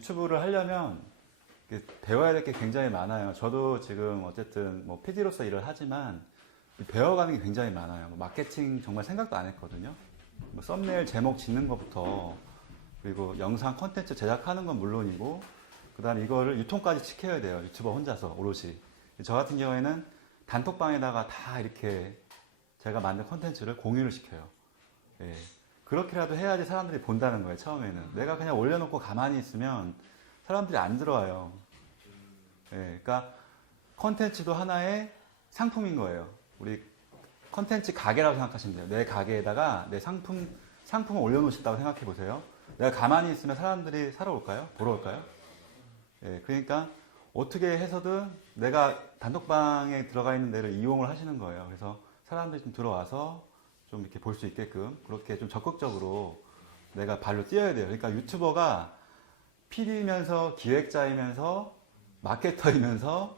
유튜브를 하려면 배워야 될 게 굉장히 많아요. 저도 지금 어쨌든 뭐 PD로서 일을 하지만 배워가는 게 굉장히 많아요. 뭐 마케팅 정말 생각도 안 했거든요. 뭐 썸네일 제목 짓는 것부터 그리고 영상 콘텐츠 제작하는 건 물론이고 그다음에 이거를 유통까지 지켜야 돼요. 유튜버 혼자서 오롯이. 저 같은 경우에는 단톡방에다가 다 이렇게 제가 만든 콘텐츠를 공유를 시켜요. 예. 그렇게라도 해야지 사람들이 본다는 거예요, 처음에는. 내가 그냥 올려놓고 가만히 있으면 사람들이 안 들어와요. 예. 그러니까 콘텐츠도 하나의 상품인 거예요. 우리 콘텐츠 가게라고 생각하시면 돼요. 내 가게에다가 내 상품, 상품을 올려놓으셨다고 생각해 보세요. 내가 가만히 있으면 사람들이 사러 올까요? 보러 올까요? 예, 그러니까 어떻게 해서든 내가 단톡방에 들어가 있는 데를 이용을 하시는 거예요. 그래서 사람들이 좀 들어와서 좀 이렇게 볼 수 있게끔 그렇게 좀 적극적으로 내가 발로 뛰어야 돼요. 그러니까 유튜버가 PD면서 기획자이면서 마케터이면서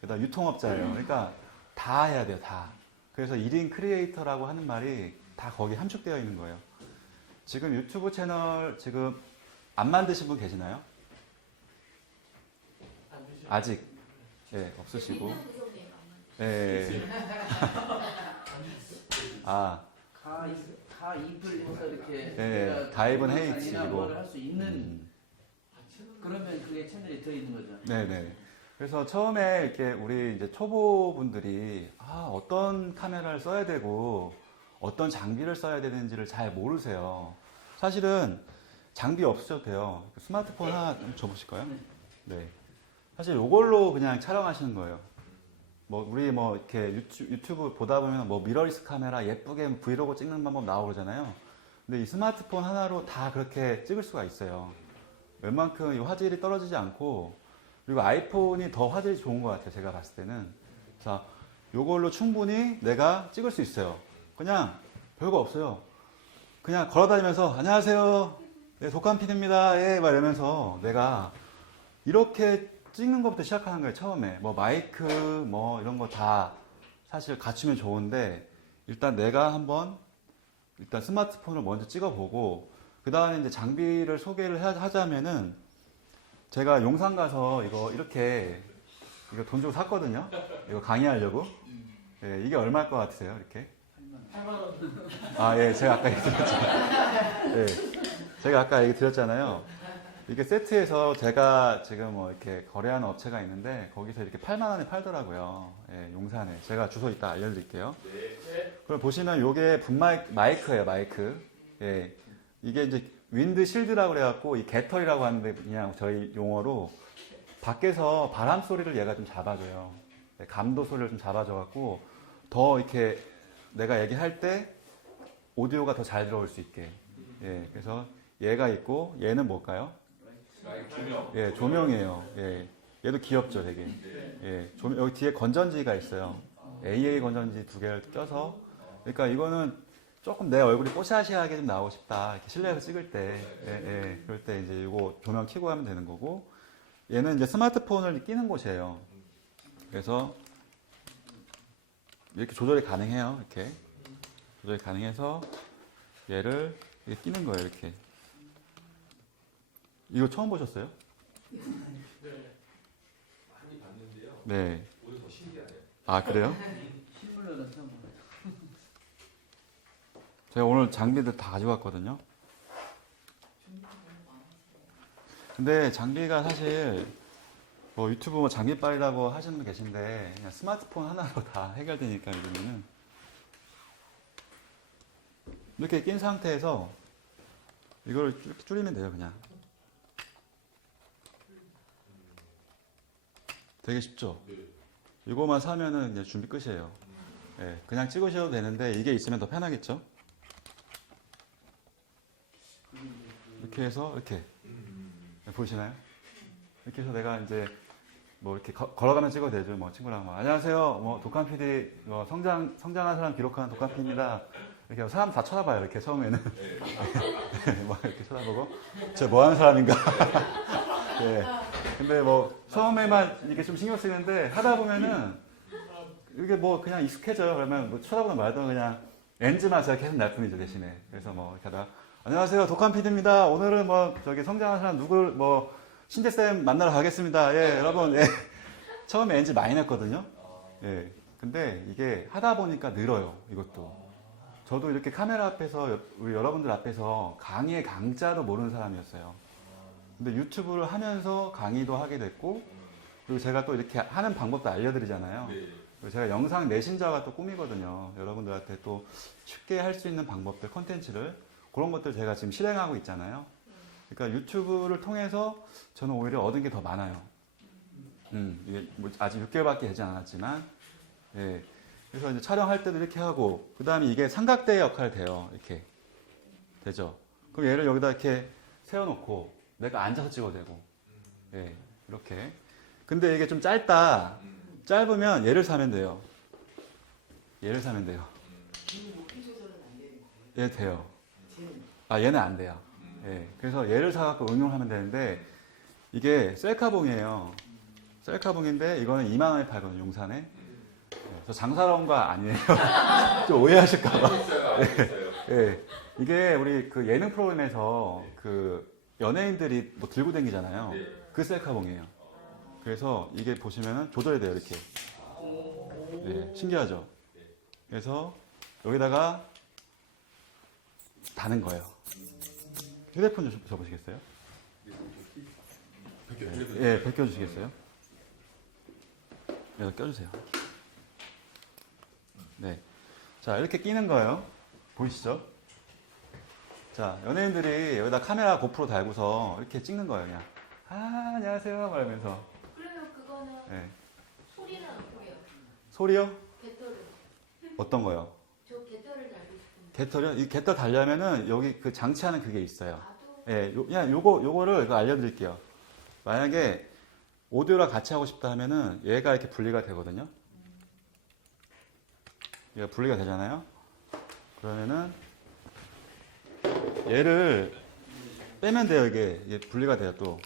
그다음 유통업자예요. 그러니까 다 해야 돼요. 다. 그래서 1인 크리에이터라고 하는 말이 다 거기에 함축되어 있는 거예요. 지금 유튜브 채널 지금 안 만드신 분 계시나요? 아직 예, 없으시고. 예. 예. 아, 가, 이- 가 입을 해서 이렇게 영상이나 있으시고. 뭐를 할수 있는 음, 그러면 그게 채널이 더 있는 거죠. 네 네. 그래서 처음에 이렇게 우리 이제 초보분들이 아, 어떤 카메라를 써야 되고 어떤 장비를 써야 되는지를 잘 모르세요. 사실은 장비 없으셔도 돼요. 스마트폰 하나 좀 줘보실까요? 네. 사실 이걸로 그냥 촬영하시는 거예요. 뭐 우리 뭐 이렇게 유튜, 유튜브 보다 보면 뭐 미러리스 카메라 예쁘게 브이로그 찍는 방법 나오잖아요. 근데 이 스마트폰 하나로 다 그렇게 찍을 수가 있어요. 웬만큼 이 화질이 떨어지지 않고 그리고 아이폰이 더 화질이 좋은 것 같아요. 제가 봤을 때는. 자, 요걸로 충분히 내가 찍을 수 있어요. 그냥 별거 없어요. 그냥 걸어다니면서 안녕하세요. 네, 독감 PD입니다. 예, 막 이러면서 내가 이렇게 찍는 것부터 시작하는 거예요. 처음에 뭐 마이크 뭐 이런 거 다 사실 갖추면 좋은데 일단 내가 한번 일단 스마트폰을 먼저 찍어보고 그 다음에 이제 장비를 소개를 하- 하자면은 제가 용산 가서 이거 이렇게 이거 돈 주고 샀거든요. 이거 강의하려고. 예, 이게 얼마일 것 같으세요? 이렇게? 8만 원. 아, 예, 제가 아까 얘기 드렸잖아요. 예, 제가 아까 얘기 드렸잖아요. 이게 세트에서 제가 지금 뭐 이렇게 거래하는 업체가 있는데 거기서 이렇게 8만 원에 팔더라고요. 예, 용산에. 제가 주소 이따 알려드릴게요. 그럼 보시면 요게 분마이 마이크예요, 마이크. 예, 이게 이제 윈드 실드라고 그래갖고 이 개털이라고 하는데 그냥 저희 용어로 밖에서 바람 소리를 얘가 좀 잡아줘요. 예, 감도 소리를 좀 잡아줘갖고 더 이렇게 내가 얘기할 때 오디오가 더 잘 들어올 수 있게. 예, 그래서 얘가 있고 얘는 뭘까요? 조명. 예, 조명이에요. 예, 얘도 귀엽죠, 되게. 예, 조명, 여기 뒤에 건전지가 있어요. AA 건전지 두 개를 껴서. 그러니까 이거는 조금 내 얼굴이 뽀샤시하게 좀 나오고 싶다. 이렇게 실내에서 찍을 때. 예, 예, 그럴 때 이제 이거 조명 켜고 하면 되는 거고. 얘는 이제 스마트폰을 끼는 곳이에요. 그래서 이렇게 조절이 가능해요. 이렇게. 조절이 가능해서 얘를 이렇게 끼는 거예요. 이렇게. 이거 처음 보셨어요? 네. 많이 봤는데요. 네. 오히려 더 신기하네요. 아, 그래요? 실물로는 처음 봐요. 제가 오늘 장비들 다 가져왔거든요. 근데 장비가 사실 뭐 유튜브 뭐 장비빨이라고 하시는 분 계신데 그냥 스마트폰 하나로 다 해결되니까 요즘에는 이렇게 낀 상태에서 이걸 이렇게 줄이면 돼요 그냥 되게 쉽죠? 네. 이거만 사면은 이제 준비 끝이에요. 예, 그냥 찍으셔도 되는데 이게 있으면 더 편하겠죠? 이렇게 해서 이렇게 네, 보이시나요? 이렇게 해서 내가 이제 뭐 이렇게 거- 걸어가면 찍어도 되죠. 뭐 친구랑 뭐 안녕하세요. 뭐 독한 PD 뭐 성장 성장한 사람 기록한 독한 PD입니다. 이렇게 사람 다 쳐다봐요. 이렇게 처음에는 막 이렇게 쳐다보고 저뭐 하는 사람인가. 예. 근데 뭐 처음에만 이게 좀 신경 쓰이는데 하다 보면은 이게 뭐 그냥 익숙해져요. 그러면 뭐 쳐다보든 말든 그냥 엔즈 맛이 계속 날 뿐이죠 대신에. 그래서 뭐 이렇게 하다가 안녕하세요 독한 PD입니다. 오늘은 뭐 저기 성장한 사람 누굴 뭐 신재 쌤 만나러 가겠습니다. 예, 여러분. 예. 처음에 NG 많이 냈거든요. 아, 예. 근데 이게 하다 보니까 늘어요. 이것도. 저도 이렇게 카메라 앞에서 여- 우리 여러분들 앞에서 강의의 강자도 모르는 사람이었어요. 근데 유튜브를 하면서 강의도 하게 됐고 그리고 제가 또 이렇게 하는 방법도 알려드리잖아요. 네. 그리고 제가 영상 메신저가 또 꿈이거든요. 여러분들한테 또 쉽게 할 수 있는 방법들, 컨텐츠를 그런 것들 제가 지금 실행하고 있잖아요. 그러니까 유튜브를 통해서 저는 오히려 얻은 게 더 많아요. 음, 이게 뭐 아직 6개월밖에 되지 않았지만, 예. 그래서 이제 촬영할 때도 이렇게 하고, 그 다음에 이게 삼각대 역할 돼요. 이렇게. 되죠? 그럼 얘를 여기다 이렇게 세워놓고, 내가 앉아서 찍어도 되고, 예. 이렇게. 근데 이게 좀 짧다. 음. 짧으면 얘를 사면 돼요. 얘를 사면 돼요. 얘 돼요. 아 얘는 안 돼요. 예. 그래서 얘를 사갖고 응용하면 되는데 이게 셀카봉이에요. 셀카봉인데 이거는 2만 원에 팔거든요 용산에. 예. 저 장사라온 거 아니에요. 좀 오해하실까봐. 있어요. 예. 이게 우리 그 예능 프로그램에서 그 연예인들이 뭐 들고 다니잖아요. 네. 그 셀카봉이에요. 그래서 이게 보시면은 조절이 돼요, 이렇게. 네, 신기하죠? 그래서 여기다가 다는 거예요. 휴대폰 좀 줘보시겠어요? 그렇게 예, 벗겨주시겠어요? 여기 껴주세요. 네. 자, 이렇게 끼는 거예요. 보이시죠? 자, 연예인들이 여기다 카메라 고프로 달고서 이렇게 찍는 거예요, 그냥. 아, 안녕하세요. 말하면서. 그러면 그거는 네. 소리는 어떻게 해요? 소리요? 개털을 어떤 거요? 저 개털을 달고 싶은데 개털이요? 이 개털 달려면은 여기 그 장치하는 그게 있어요. 예, 요, 그냥 요거, 요거를 이거 알려드릴게요. 만약에 오디오랑 같이 하고 싶다 하면은 얘가 이렇게 분리가 되거든요. 얘가 분리가 되잖아요. 그러면은 얘를 빼면 돼요, 이게. 이게 분리가 돼요, 또.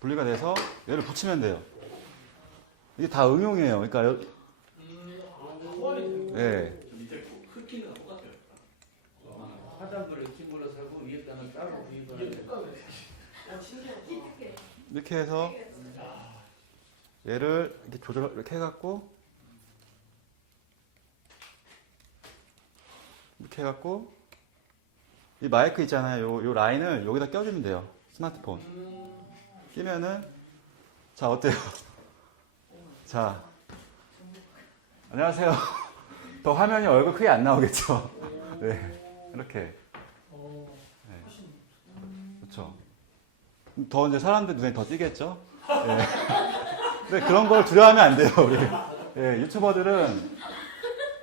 분리가 돼서 얘를 붙이면 돼요. 이게 다 응용이에요. 그러니까, 여- 예. 기특해 이렇게 해서 얘를 이렇게 조절 이렇게 해갖고 이렇게 해갖고 이 마이크 있잖아요. 요, 요 라인을 여기다 껴주면 돼요. 스마트폰 끼면은 자 어때요? 자 안녕하세요. 더 화면이 얼굴 크게 안 나오겠죠? 네 이렇게 네. 그렇죠. 더 이제 사람들 눈에 더 띄겠죠? 예. 근데 그런 걸 두려워하면 안 돼요, 우리. 예, 유튜버들은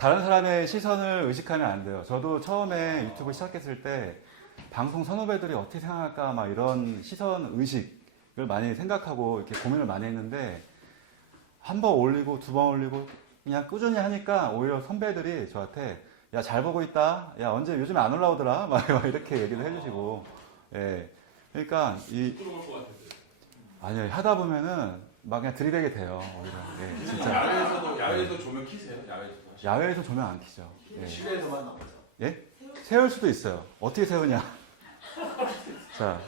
다른 사람의 시선을 의식하면 안 돼요. 저도 처음에 유튜브 시작했을 때 방송 선후배들이 어떻게 생각할까 막 이런 시선 의식을 많이 생각하고 이렇게 고민을 많이 했는데 한 번 올리고 두 번 올리고 그냥 꾸준히 하니까 오히려 선배들이 저한테 야 잘 보고 있다. 야 언제 요즘에 안 올라오더라. 막 이렇게 얘기도 해주시고 예. 그러니까 이. 아니요 하다 보면은 막 그냥 들이대게 돼요 오히려 예, 진짜 야외에서도 야외에서 조명 키세요? 야외에서. 야외에서 조명 안 켜죠 예. 실내에서만 나오죠. 예? 세울 수도 있어요 어떻게 세우냐 자.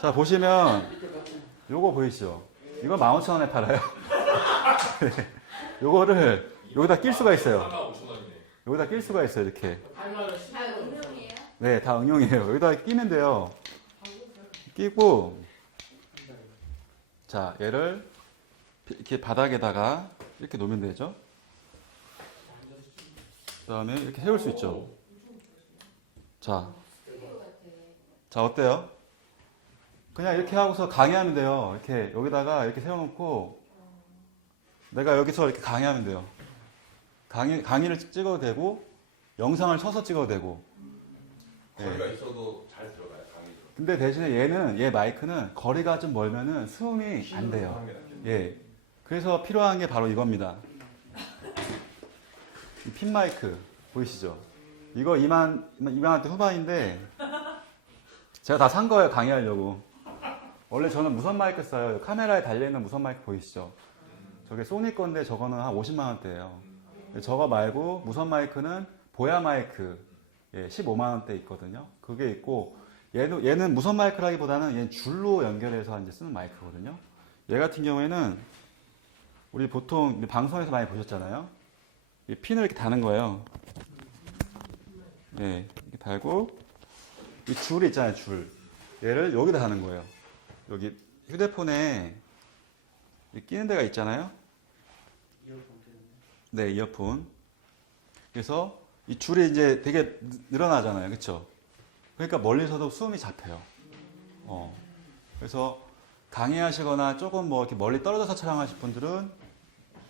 자 보시면 요거 보이시죠 이거 15,000원에 팔아요 예. 요거를 여기다 낄 수가 있어요 4만 5천 원이네. 여기다 낄 수가 있어요 이렇게 다 운명이에요? 네 다 응용이에요 여기다 끼면 돼요 끼고 자 얘를 이렇게 바닥에다가 이렇게 놓으면 되죠? 그 다음에 이렇게 세울 수 있죠? 자, 자 어때요? 그냥 이렇게 하고서 강의하면 돼요. 이렇게 여기다가 이렇게 세워놓고 내가 여기서 이렇게 강의하면 돼요. 강의, 강의를 찍어도 되고 영상을 쳐서 찍어도 되고. 예. 거리가 있어도 근데 대신에 얘는 얘 마이크는 거리가 좀 멀면은 수음이 안 돼요. 예. 그래서 필요한 게 바로 이겁니다. 이 핀 마이크 보이시죠? 이거 2만 2만 원대 후반인데 제가 다 산 거예요 강의하려고. 원래 저는 무선 마이크 써요. 카메라에 달려 있는 무선 마이크 보이시죠? 저게 소니 건데 저거는 한 50만 원대예요. 저거 말고 무선 마이크는 보야 마이크 예, 15만 원대 있거든요. 그게 있고 얘는 얘는 무선 마이크라기보다는 얘는 줄로 연결해서 이제 쓰는 마이크거든요. 얘 같은 경우에는 우리 보통 방송에서 많이 보셨잖아요. 이 핀을 이렇게 다는 거예요. 예, 이렇게 달고 이 줄이 있잖아요, 줄. 얘를 여기다 다는 거예요. 여기 휴대폰에 이 끼는 데가 있잖아요. 네, 이어폰. 그래서 이 줄이 이제 되게 느- 늘어나잖아요. 그렇죠? 그러니까 멀리서도 수음이 잡혀요. 어. 그래서 강의하시거나 조금 뭐 이렇게 멀리 떨어져서 촬영하실 분들은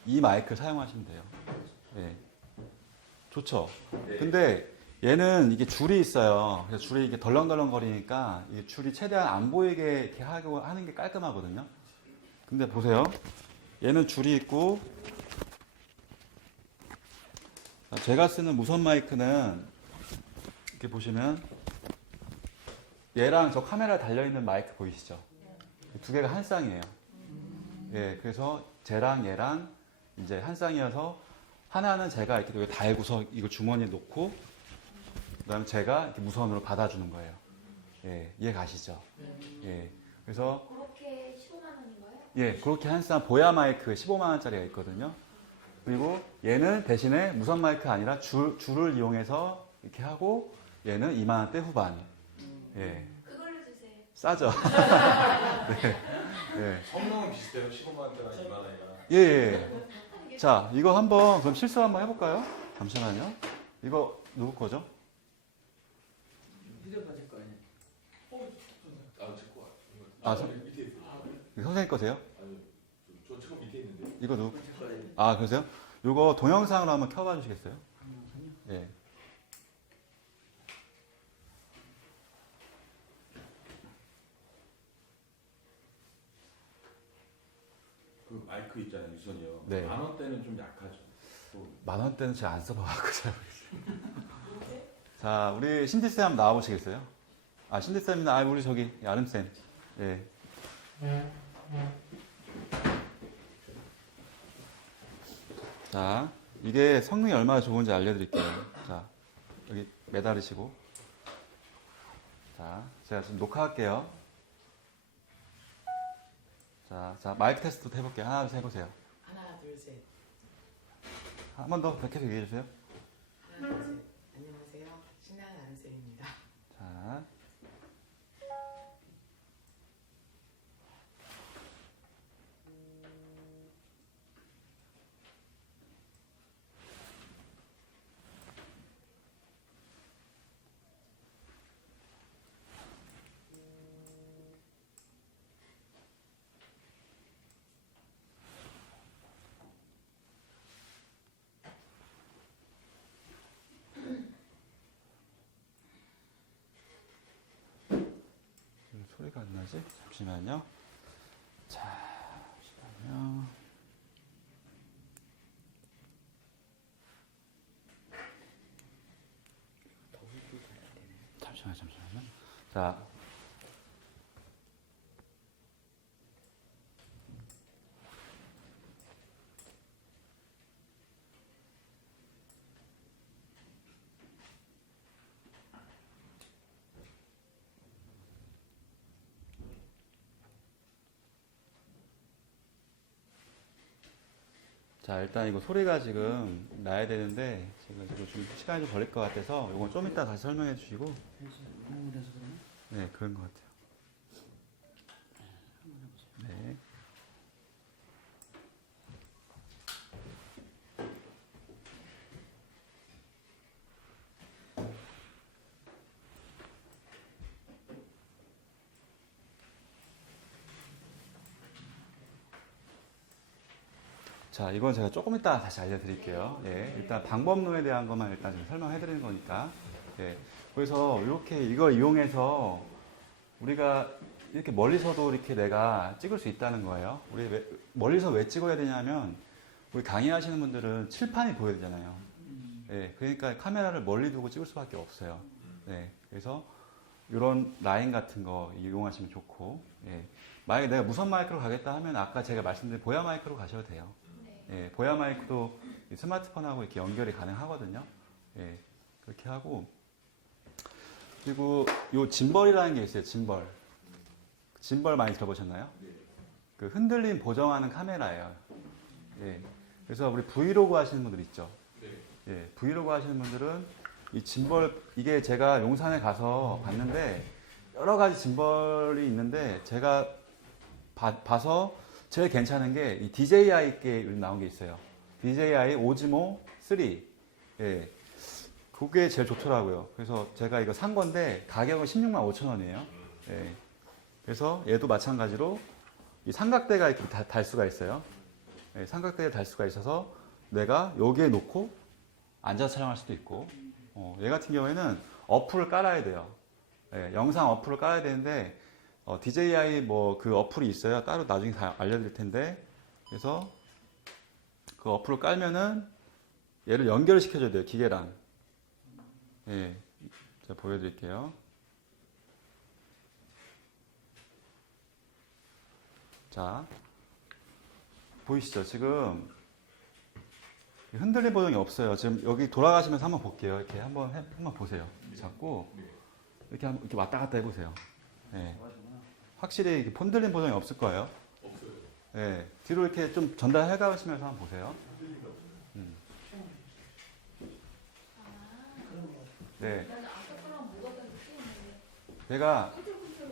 이 마이크를 사용하시면 돼요. 네. 좋죠? 네. 근데 얘는 이게 줄이 있어요. 그래서 줄이 이게 덜렁덜렁 거리니까 이 줄이 최대한 안 보이게 이렇게 하고 하는 게 깔끔하거든요. 근데 보세요. 얘는 줄이 있고 자, 제가 쓰는 무선 마이크는 이렇게 보시면 얘랑 저 카메라 달려 있는 마이크 보이시죠? 두 개가 한 쌍이에요. 예, 그래서 쟤랑 얘랑 이제 한 쌍이어서 하나는 제가 이렇게 달고서 이거 주머니에 놓고 그다음에 제가 이렇게 무선으로 받아주는 거예요. 예, 이해 가시죠? 예, 그래서 그렇게 15만 원인가요? 예, 그렇게 한 쌍 보야 마이크 15만 원짜리가 있거든요. 그리고 얘는 대신에 무선 마이크 아니라 줄, 줄을 이용해서 이렇게 하고 얘는 2만 원대 후반. 예, 그걸로 주세요. 싸죠. 네. 예. 성능은 비슷해요. 15만 원대나 2만 원이나. 예, 예. 자, 이거 한번 그럼 실수 한번 해볼까요? 잠시만요. 이거 누구 거죠? 제거 아니에요? 아, 제거 아, 저- 밑에 있어요. 이거 선생님 거세요? 아니, 저, 저 지금 밑에 있는데. 이거 누구? 제 거예요. 아, 그러세요? 이거 동영상으로 한번 켜봐 주시겠어요? 예. 그 마이크 있잖아요, 유선이요. 네. 만 원대는 좀 약하죠. 또 만 원대는 제가 안 써봐갖고 잘 모르겠어요. 자, 우리 신디쌤 한번 나와보시겠어요? 아, 신디 쌤이나, 아, 우리 저기, 아름 쌤. 예. 자, 이게 성능이 얼마나 좋은지 알려드릴게요. 자, 여기 매달으시고. 자, 제가 지금 녹화할게요. 자, 자, 마이크 테스트도 해볼게요. 하나, 둘, 셋 해보세요. 하나 둘 셋. 한 번 더 계속 얘기해주세요. 하나 둘 셋. 왜 소리가 안 나지? 잠시만요. 자, 잠시만요. 잠시만요, 잠시만요. 자. 자, 일단 이거 소리가 지금 나야 되는데, 지금 이거 좀 시간이 좀 걸릴 것 같아서, 이건 좀 이따 다시 설명해 주시고, 그러나? 네, 그런 것 같아요. 네. 자, 이건 제가 조금 이따 다시 알려드릴게요. 예, 일단 방법론에 대한 것만 일단 지금 설명해드리는 거니까. 예, 그래서 이렇게 이걸 이용해서 우리가 이렇게 멀리서도 이렇게 내가 찍을 수 있다는 거예요. 우리 왜- 멀리서 왜 찍어야 되냐면 우리 강의하시는 분들은 칠판이 보여야 되잖아요. 예, 그러니까 카메라를 멀리 두고 찍을 수밖에 없어요. 네, 그래서 이런 라인 같은 거 이용하시면 좋고, 예, 만약에 내가 무선 마이크로 가겠다 하면 아까 제가 말씀드린 보야 마이크로 가셔도 돼요. 네. 예, 보야 마이크도 이 스마트폰하고 이렇게 연결이 가능하거든요. 예, 그렇게 하고 그리고 요 짐벌이라는 게 있어요. 짐벌. 짐벌 많이 들어보셨나요? 그 흔들림 보정하는 카메라예요. 예. 그래서 우리 브이로그 하시는 분들 있죠. 예. 브이로그 하시는 분들은 이 짐벌 이게 제가 용산에 가서 봤는데 여러 가지 짐벌이 있는데 제가 봐, 봐서 제일 괜찮은 게 이 DJI께 나온 게 있어요. DJI 오즈모 3. 예. 그게 제일 좋더라고요. 그래서 제가 이거 산 건데 가격은 16만 5천 원이에요. 예. 그래서 얘도 마찬가지로 이 삼각대가 이렇게 다- 달 수가 있어요. 예, 삼각대에 달 수가 있어서 내가 여기에 놓고 앉아서 촬영할 수도 있고 어, 얘 같은 경우에는 어플을 깔아야 돼요. 예, 영상 어플을 깔아야 되는데 어, DJI 뭐 그 어플이 있어요. 따로 나중에 다 알려드릴 텐데 그래서 그 어플을 깔면은 얘를 연결을 시켜줘야 돼요. 기계랑. 예, 제가 보여드릴게요. 자, 보이시죠? 지금 흔들림 보정이 없어요. 지금 여기 돌아가시면서 한번 볼게요. 이렇게 한번 해- 한번 보세요. 잡고 이렇게 한번 이렇게 왔다 갔다 해보세요. 예. 확실히 흔들림 보정이 없을 거예요. 없어요. 예. 뒤로 이렇게 좀 전달해 가시면서 한번 보세요. 음. 네. 모르겠는데. 제가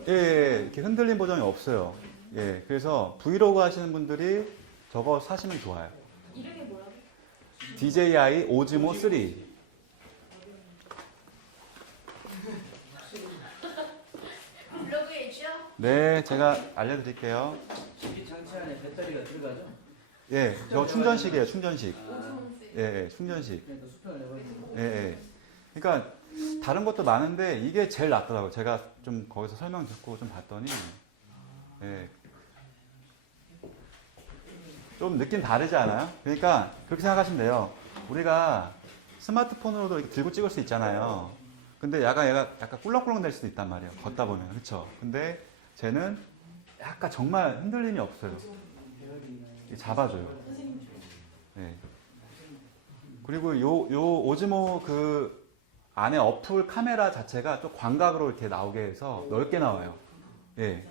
예, 예, 이렇게 흔들림 보정이 없어요. 예, 그래서 브이로그 하시는 분들이 저거 사시면 좋아요. 이름이 뭐라고? DJI 오즈모 3. 블로그에 있죠? 네, 제가 알려드릴게요. 식기 장치 안에 배터리가 들어가죠? 예, 저 충전식이에요, 충전식. 오즈몬스. 예, 예, 충전식. 그러니까 수평을 예, 예. 그러니까 다른 것도 많은데 이게 제일 낫더라고요. 제가 좀 거기서 설명 듣고 좀 봤더니 예. 좀 느낌 다르지 않아요? 그러니까 그렇게 생각하시면 돼요. 우리가 스마트폰으로도 이렇게 들고 찍을 수 있잖아요. 근데 약간 얘가 약간 꿀렁꿀렁 될 수도 있단 말이에요. 걷다 보면 그렇죠. 근데 쟤는 약간 정말 흔들림이 없어요. 잡아줘요. 예. 그리고 요, 요 오즈모 그 안에 어플 카메라 자체가 또 광각으로 이렇게 나오게 해서 넓게 나와요. 예.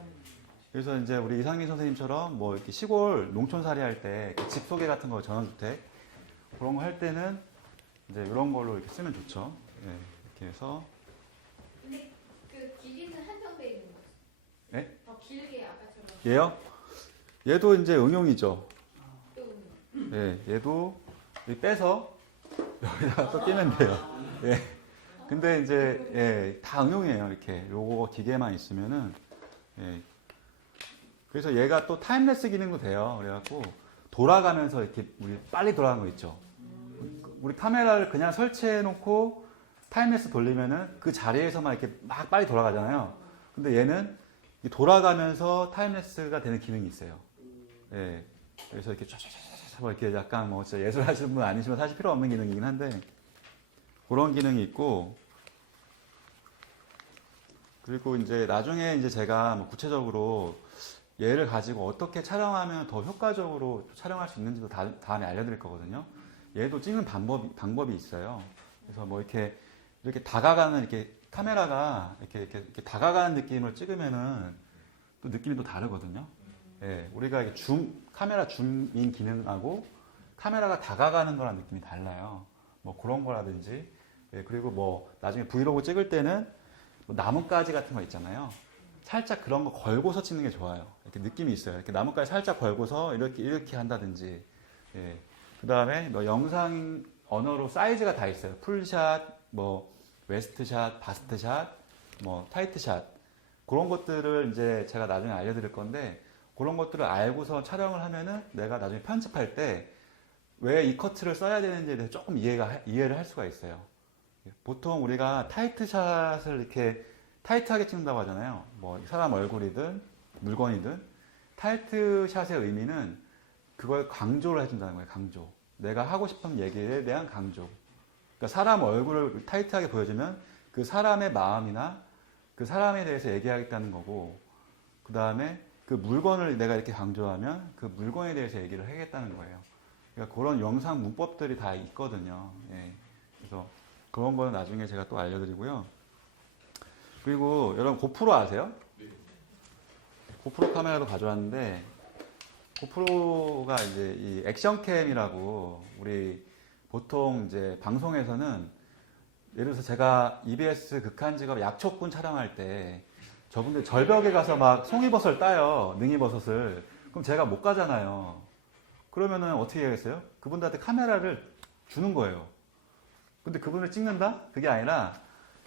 그래서 이제 우리 이상민 선생님처럼 뭐 이렇게 시골 농촌살이 할 때 집 소개 같은 거 전원주택 그런 거 할 때는 이제 이런 걸로 이렇게 쓰면 좋죠. 예. 이렇게 해서 근데 그 기기는 한정돼 있는 거죠? 네? 더 길게 아까처럼. 얘요? 얘도 이제 응용이죠. 또 예. 얘도 이 빼서 여기다가 또 끼면 돼요. 예. 근데 이제 예, 다 응용이에요. 이렇게 요거 기계만 있으면은 예. 그래서 얘가 또 타임레스 기능도 돼요. 그래갖고 돌아가면서 이렇게 우리 빨리 돌아가는 거 있죠. 우리 카메라를 그냥 설치해 놓고 타임레스 돌리면은 그 자리에서만 이렇게 막 빨리 돌아가잖아요. 근데 얘는 이 돌아가면서 타임레스가 되는 기능이 있어요. 예. 그래서 이렇게 쫙쫙쫙쫙 뭐 이렇게 약간 뭐 진짜 예술 하시는 분 아니시면 사실 필요 없는 기능이긴 한데 그런 기능이 있고 그리고 이제 나중에 이제 제가 뭐 구체적으로 얘를 가지고 어떻게 촬영하면 더 효과적으로 촬영할 수 있는지도 다, 다음에 알려드릴 거거든요. 얘도 찍는 방법이, 방법이 있어요. 그래서 뭐 이렇게 이렇게 다가가는 이렇게 카메라가 이렇게, 이렇게, 이렇게 다가가는 느낌을 찍으면은 또 느낌이 또 다르거든요. 예, 우리가 이게 줌, 카메라 줌인 기능하고 카메라가 다가가는 거랑 느낌이 달라요. 뭐 그런 거라든지, 예, 그리고 뭐 나중에 브이로그 찍을 때는 뭐 나뭇가지 같은 거 있잖아요. 살짝 그런 거 걸고서 찍는 게 좋아요. 이렇게 느낌이 있어요. 이렇게 나뭇가지 살짝 걸고서 이렇게, 이렇게 한다든지, 예. 그 다음에 뭐 영상 언어로 사이즈가 다 있어요. 풀샷, 뭐 웨스트샷, 바스트샷, 뭐 타이트샷. 그런 것들을 이제 제가 나중에 알려드릴 건데, 그런 것들을 알고서 촬영을 하면은 내가 나중에 편집할 때 왜 이 커트를 써야 되는지에 대해서 조금 이해가, 이해를 할 수가 있어요. 보통 우리가 타이트샷을 이렇게 타이트하게 찍는다고 하잖아요. 뭐 사람 얼굴이든 물건이든 타이트샷의 의미는 그걸 강조를 해준다는 거예요. 강조. 내가 하고 싶은 얘기에 대한 강조. 그러니까 사람 얼굴을 타이트하게 보여주면 그 사람의 마음이나 그 사람에 대해서 얘기하겠다는 거고, 그 다음에 그 물건을 내가 이렇게 강조하면 그 물건에 대해서 얘기를 하겠다는 거예요. 그러니까 그런 영상 문법들이 다 있거든요. 예. 그래서 그런 거는 나중에 제가 또 알려드리고요. 그리고 여러분 고프로 아세요? 네. 고프로 카메라도 가져왔는데 고프로가 이제 이 액션캠이라고 우리 보통 이제 방송에서는 예를 들어서 제가 EBS 극한 직업 약초꾼 촬영할 때 저분들 절벽에 가서 막 송이버섯을 따요 능이버섯을 그럼 제가 못 가잖아요 그러면은 어떻게 해야겠어요? 그분들한테 카메라를 주는 거예요 근데 그분을 찍는다? 그게 아니라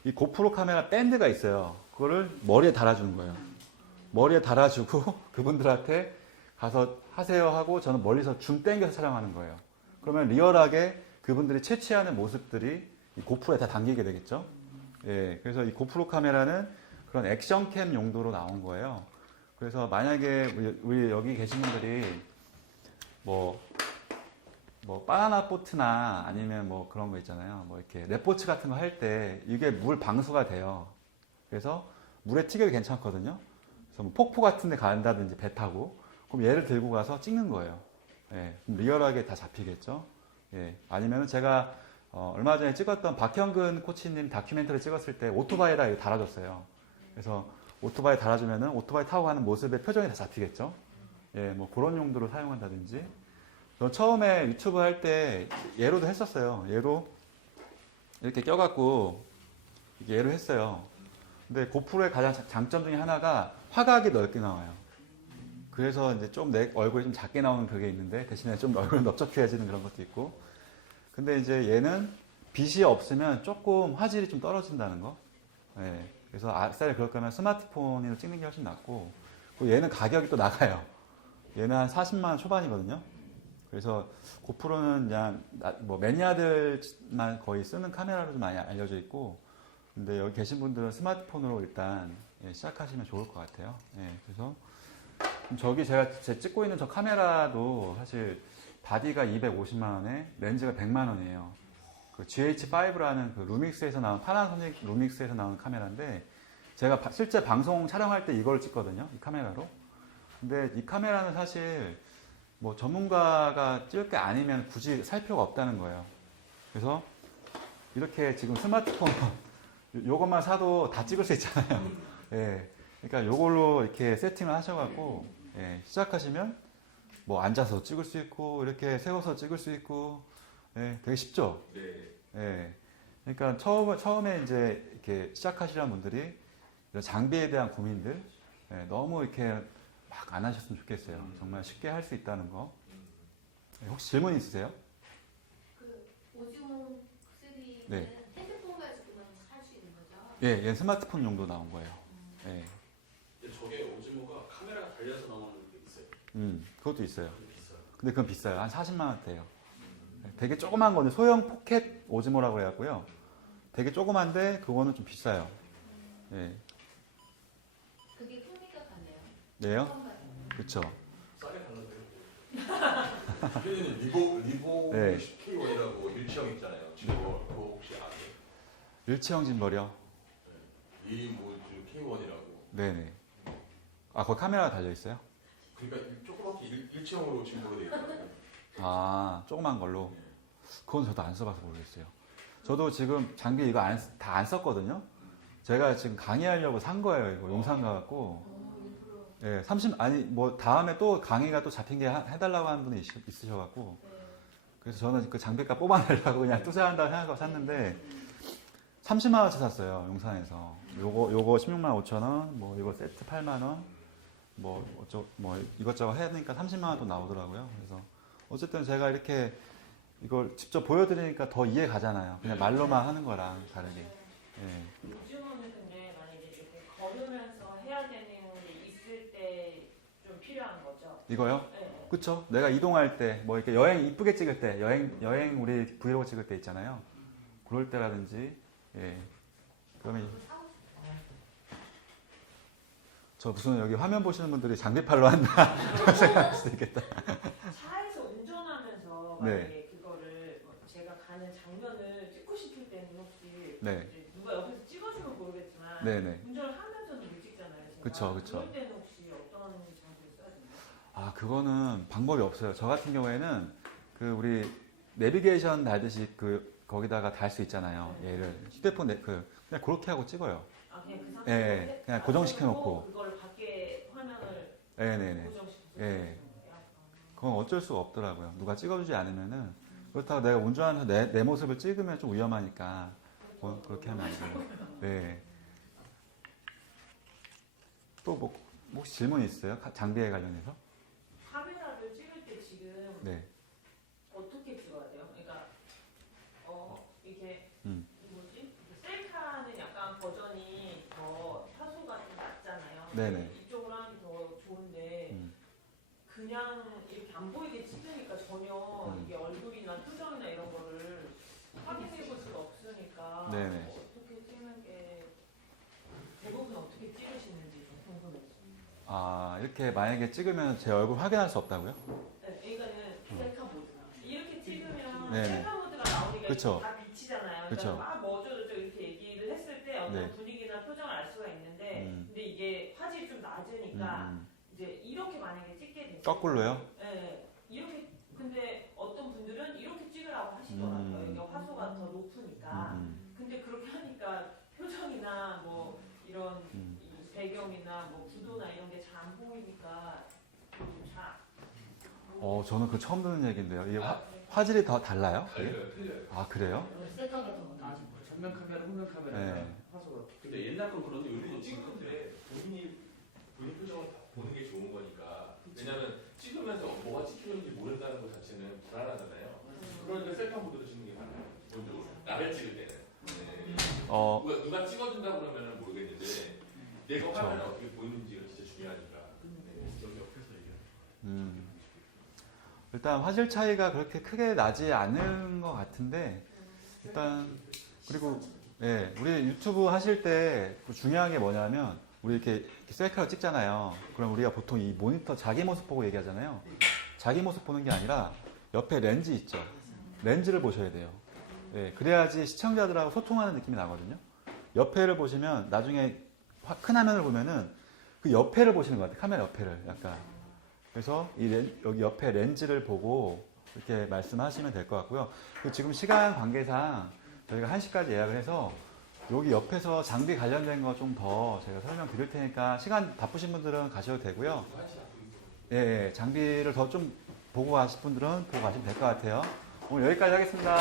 이 고프로 카메라 밴드가 있어요 그거를 머리에 달아주는 거예요 머리에 달아주고 그분들한테 가서 하세요 하고 저는 멀리서 줌 땡겨서 촬영하는 거예요. 그러면 리얼하게 그분들이 채취하는 모습들이 이 고프로에 다 담기게 되겠죠. 예, 그래서 이 고프로 카메라는 그런 액션캠 용도로 나온 거예요. 그래서 만약에 우리- 여기 계신 분들이 뭐, 뭐, 바나나 보트나 아니면 뭐 그런 거 있잖아요. 뭐 이렇게 랩보츠 같은 거 할 때 이게 물 방수가 돼요. 그래서 물에 튀겨도 괜찮거든요. 그래서 뭐 폭포 같은 데 간다든지 배 타고 그럼 얘를 들고 가서 찍는 거예요. 예, 리얼하게 다 잡히겠죠. 예, 아니면 제가 어, 얼마 전에 찍었던 박형근 코치님 다큐멘터리 찍었을 때 오토바이에다 달아줬어요. 그래서 오토바이 달아주면은 오토바이 타고 가는 모습의 표정이 다 잡히겠죠. 예, 뭐 그런 용도로 사용한다든지. 저 처음에 유튜브 할 때 예로도 했었어요. 예로 이렇게 껴갖고 이게 예로 했어요. 근데 고프로의 가장 자- 장점 중에 하나가 화각이 넓게 나와요. 그래서 이제 좀 내 얼굴이 좀 작게 나오는 그게 있는데 대신에 좀 얼굴이 넓적해지는 그런 것도 있고. 근데 이제 얘는 빛이 없으면 조금 화질이 좀 떨어진다는 거. 예. 그래서 아싸리 그럴 거면 스마트폰으로 찍는 게 훨씬 낫고. 얘는 가격이 또 나가요. 얘는 한 40만 원 초반이거든요. 그래서 고프로는 그냥 나- 뭐 매니아들만 거의 쓰는 카메라로 좀 많이 알려져 있고. 근데 여기 계신 분들은 스마트폰으로 일단 예, 시작하시면 좋을 것 같아요. 예, 그래서 저기 제가 제 찍고 있는 저 카메라도 사실 바디가 250만 원에 렌즈가 100만 원이에요. 그 GH5라는 그 루믹스에서 나온 파나소닉 루믹스에서 나온 카메라인데 제가 바- 실제 방송 촬영할 때 이걸 찍거든요. 이 카메라로. 근데 이 카메라는 사실 뭐 전문가가 찍을 게 아니면 굳이 살 필요가 없다는 거예요. 그래서 이렇게 지금 스마트폰 요것만 사도 다 찍을 수 있잖아요. 예. 그러니까 요걸로 이렇게 세팅을 하셔갖고, 예, 시작하시면 뭐 앉아서 찍을 수 있고, 이렇게 세워서 찍을 수 있고, 예, 되게 쉽죠? 네. 예. 그러니까 처음, 처음에 이제 이렇게 시작하시려는 분들이 이런 장비에 대한 고민들, 예, 너무 이렇게 막 안 하셨으면 좋겠어요. 정말 쉽게 할 수 있다는 거. 예, 혹시 질문 있으세요? 그 오징어 3는 네. 핸드폰 가지고만 할수 있는 거죠? 예, 얘 스마트폰 용도 나온 거예요. 예. 근데 저게 오징어가 카메라가 달려서 나오는 게 있어요. 음, 그것도 있어요. 근데 그건 비싸요. 한 40만 원대예요. 되게 조그만 건데 소형 포켓 오즈모라고 해갖고요. 되게 조그만데 그거는 좀 비싸요. 예, 그게 흥미가 가네요. 네요. 그렇죠. 싸게 달라고요. 걔는 리보 리보 네. K1이라고 일치형 있잖아요. 지금 그거 그거 혹시 아세요? 일체형 짐벌이요. 이뭐 K1이라고. 네네. 아, 거기 카메라가 달려 있어요? 그러니까 조그맣게 일, 일체형으로 지금 되어 있더라고요. 아, 조그만 걸로. 그건 저도 안 써봐서 모르겠어요. 저도 지금 장비 이거 다 안 썼거든요. 제가 지금 강의하려고 산 거예요. 이거 용산 가갖고. 예, 30 아니 뭐 다음에 또 강의가 또 잡힌 게 하- 해달라고 하는 분이 있- 있으셔갖고 네. 그래서 저는 그 장비값 뽑아내려고 그냥 투자한다고 생각하고 샀는데 30만 원치 샀어요 용산에서 요거 요거 16만 5천 원, 뭐 이거 세트 8만 원, 뭐 어쩌 뭐 이것저것 해야 되니까 30만 원또 나오더라고요. 그래서 어쨌든 제가 이렇게 이걸 직접 보여드리니까 더 이해 가잖아요. 그냥 말로만 하는 거랑 다르게. 예. 요즘은 근데 만약에 이렇게 걸으면서 해야 되는 게 있을 때 좀 필요한 거죠. 이거요? 네. 그쵸? 내가 이동할 때, 뭐 이렇게 여행 이쁘게 찍을 때, 여행, 여행 우리 브이로그 찍을 때 있잖아요. 그럴 때라든지, 예. 그러면. 저 무슨 여기 화면 보시는 분들이 장비팔로 한다 생각할 수도 있겠다. 차에서 운전하면서 네. 만약에 그거를 뭐 제가 가는 장면을 찍고 싶을 때는 혹시 네. 이제 누가 옆에서 찍어주면 모르겠지만 네네. 운전을 하면서도 못 찍잖아요. 제가. 그쵸, 그쵸. 그럴 때는 혹시 어떤 장비를 써야 되나요? 아, 그거는 방법이 없어요. 저 같은 경우에는 그 우리 내비게이션 달듯이 그 거기다가 달 수 있잖아요. 얘를 휴대폰 내, 그 그냥 그렇게 하고 찍어요. 아 그냥 그 예, 해- 그냥 고정시켜 놓고. 그걸 밖에 화면을 네네네. 예. 보여주는 거예요. 그건 어쩔 수가 없더라고요. 누가 찍어주지 않으면은 그렇다고 내가 운전하면서 내, 내 모습을 찍으면 좀 위험하니까 뭐 그렇게 하면 안 돼요. 네. 또 뭐 혹시 질문 있어요? 가- 장비에 관련해서? 카메라를 찍을 때 지금 네. 어떻게 찍어야 돼요? 그러니까 어 이게 음. 이 뭐지? 셀카는 약간 버전이 더 화소가 좀 낮잖아요. 네네. 이쪽으로 하는 게더 좋은데 음. 그냥 이렇게 안 보이게 찍으니까 전혀 음. 이게 얼굴이나 표정이나 이런 거를 확인해 볼 수가 없으니까 네네. 어떻게 찍는 게 대부분 어떻게 찍으시는지 좀 궁금해요. 아 이렇게 만약에 찍으면 제 얼굴 확인할 수 없다고요? 네, 그러니까는 셀카 모드. 이렇게 찍으면 음. 네네. 셀카 모드가 나오니까 그쵸. 다 비치잖아요. 그쵸. 그러니까 막뭐 어쩌고저쩌고 이렇게 얘기를 했을 때 어떤 네. 분위기나 표정을 알 수가 있는데 음. 근데 이게 화질이 좀 음, 낮으니까 음. 이제 이렇게 만약에 찍게 되면 거꾸로요? 네. 이렇게 근데 어떤 분들은 이렇게 찍으라고 하시더라고요. 음. 이게 화소가 더 높으니까. 음, 근데 그렇게 하니까 표정이나 뭐 이런 음. 이 배경이나 뭐 구도나 이런 게 잘 안 보이니까 좀잘 어 저는 그 처음 듣는 얘기인데요. 이게 화, 화질이 더 달라요? 이게? 달려요, 틀려요. 아 그래요? 셀카 같은 거 나지 뭐 전면 카메라, 후면 카메라 네. 화소가 근데 옛날 건 그런데 요즘은 지금 근데 본인이 본인 표정을 다 보는 게 좋은 거니까. 왜냐면 찍으면서 뭐가 찍히는지 모른다는 것 자체는 불안하잖아요. 그러니까 셀카 모드로 찍는 게 나아요. 먼저 나를 찍을 때는. 네. 어 누가, 누가 찍어준다 그러면 모르겠는데 내가 그쵸. 화면에 어떻게 보이는지가 진짜 중요하니까. 여기 옆에서 얘기해. 음. 일단 화질 차이가 그렇게 크게 나지 않은 것 같은데 일단 그리고 예 우리 유튜브 하실 때그 중요한 게 뭐냐면 우리 이렇게, 셀카로 찍잖아요. 그럼 우리가 보통 이 모니터 자기 모습 보고 얘기하잖아요. 자기 모습 보는 게 아니라 옆에 렌즈 있죠. 렌즈를 보셔야 돼요. 예, 그래야지 시청자들하고 소통하는 느낌이 나거든요. 옆에를 보시면 나중에 화- 큰 화면을 보면은 그 옆에를 보시는 것 같아요. 카메라 옆에를 약간. 그래서 이 렌- 여기 옆에 렌즈를 보고 이렇게 말씀하시면 될 것 같고요. 그리고 지금 시간 관계상 저희가 1시까지 예약을 해서 여기 옆에서 장비 관련된 거 좀 더 제가 설명 드릴 테니까 시간 바쁘신 분들은 가셔도 되고요. 예, 예, 장비를 더 좀 보고 가실 분들은 보고 가시면 될 것 같아요. 오늘 여기까지 하겠습니다.